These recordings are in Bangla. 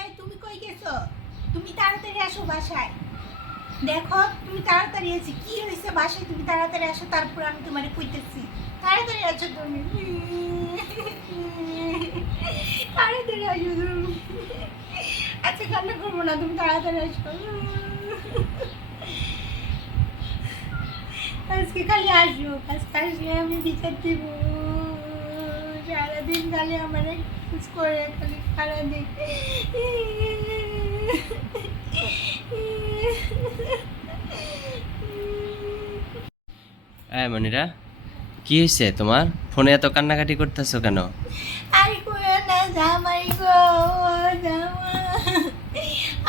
এই, তুমি কই গেছো? তুমি তাড়াতাড়ি আসো বাসায়। দেখো, তুমি তাড়াতাড়ি আছি কি হয়েছে বাসায়, তুমি তাড়াতাড়ি আসো, তারপর আমি তোমারে কইতেছি। তাড়াতাড়ি আসো তুমি। তাড়াতাড়ি আসো তুমি। আচ্ছা কান্না করব না, তুমি তাড়াতাড়ি আসো। আজকে খালি আসব আজকে আসলে আমি বিচার দিব। সারাদিন খালি আমার খুশ করে খালি সারাদিন। হ্যাঁ মনিরা কি হয়েছে তোমার? ফোনে এত কান্নাকাটি করতেছো কেন? আর করে না জামাই গো জামা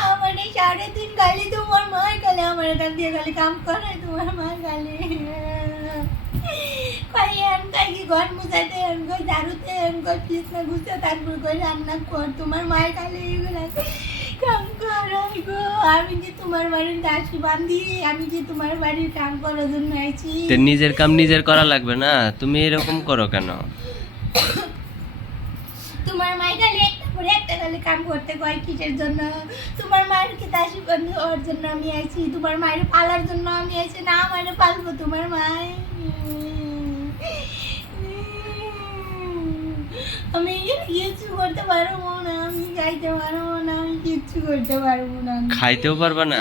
আমার সারাদিন খালি তোমার মার খালি আমার এখান দিয়ে খালি কাম করে তোমার মা খালি কি ঘর মুছাতে আন কই ঝাড়ুতে আন কই পিছনে ঘুষতে তারপর কই রান্না কর। তোমার মায়ের খালি এগুলো কাম করাই গো। আমি যে তোমার বাড়ির দাসী বান্ধি আমি যে তোমার বাড়ির কাম করার জন্য আইছি। নিজের কাম নিজের করা লাগবে না তুমি এরকম করো কেন? তোমার মায়ের খালি একটা করে একটা খালি কাম করতে কয় কিসের জন্য? তোমার মায়ের কি দাসী বন্ধু ওর জন্য আমি আইছি? তোমার মায়ের পালার জন্য আমি আইছি? না আমারে পালবো তোমার মায় আমি কিচ্ছু করতে পারব না আমি যাইতে পারব না আমি কিচ্ছু করতে পারব না। খাইতেও পারবা না?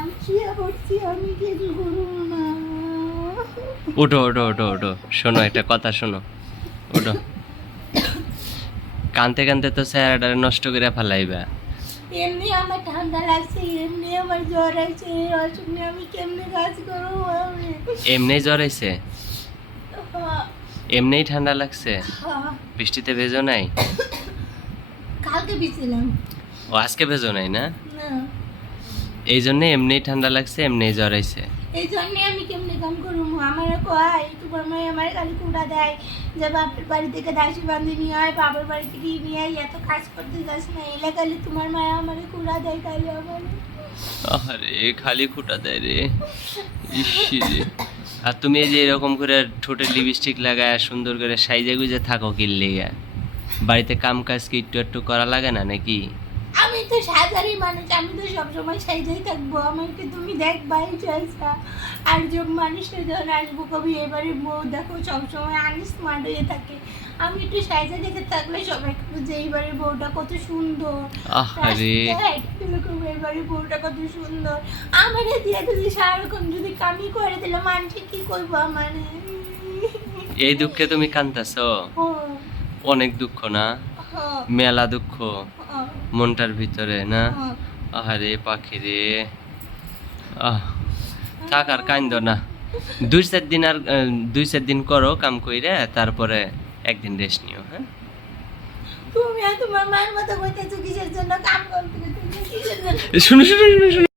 আমি শুয়ে পড়ছি আমি কিছু করব না। ওঠো ওঠো ওঠো ওঠো শোনো একটা কথা শোনো। ওঠো কানতে কানতে তো চেহারাটা নষ্ট করে ফেলাইবা। এমনি আমার ঠান্ডা লাগছে এমনি আমার জ্বর আছে এই অসুখ নিয়ে আমি কেমনে কাজ করব আমি? এমনি জ্বর হয়েছে হ্যাঁ, এমনিই ঠান্ডা লাগছে। হ্যাঁ। বৃষ্টিতে ভেজো নাই? কালকে বিছিলাম ও আজকে ভেজো নাই না? এই জন্য এমনিই ঠান্ডা লাগছে এমনিই জ্বর হয়েছে এই জন্য আমি কেমনে কাম করব আমার কয় তোমার মায় আমার খালি কুড়া দেয় যে বাপের বাড়ি থেকে দাসী বান্ধি নিয়ে হয় বাবার বাড়ি থেকে নিয়ে আয় এত কাজ করতে যাস না এলাকালে তোমার মায় আমার কুড়া দেয় খালি আমার। আরে খালি খুঁটা দেয় রে। ইসি রে। আর তুমি যে এরকম করে ঠোঁটে লিপস্টিক লাগায় সুন্দর করে সাইজে গুজে থাকো কিনলে বাড়িতে কাম কাজ কি একটু একটু করা লাগে না নাকি? তো সাজারি মানুষ আমি তো সবসময় সাইজেই থাকব। আমাকে তুমি দেখ দেখবাই চাইছা আর যে মানুষটা যখন আসব কবি এবারে বউ দেখো সবসময় আনি স্মার্ট হয়ে থাকে। আমি একটু সাইজে দেখে থাকলে সবাই যে এইবারে বউটা কত সুন্দর। এবারে বউটা কত সুন্দর। আমার দিয়ে যদি সারাক্ষণ যদি কামি করে দিলে মানুষ কি করব আমার? এই দুঃখে তুমি কান্দাছ ও, অনেক দুঃখ না? ও, মেলা দুঃখ। মনটার ভিতরে না? আহারে পাখি রে আহ থাক আর কান্দ না। দুই চার দিন আর দুই চার দিন করো কাম কইরে তারপরে একদিন রেস্ট নিও হ্যাঁ? তুমি তোমার মায়ের মতো কইতেছো কিসের জন্য কাম করতে শুনো শুনো শুনো।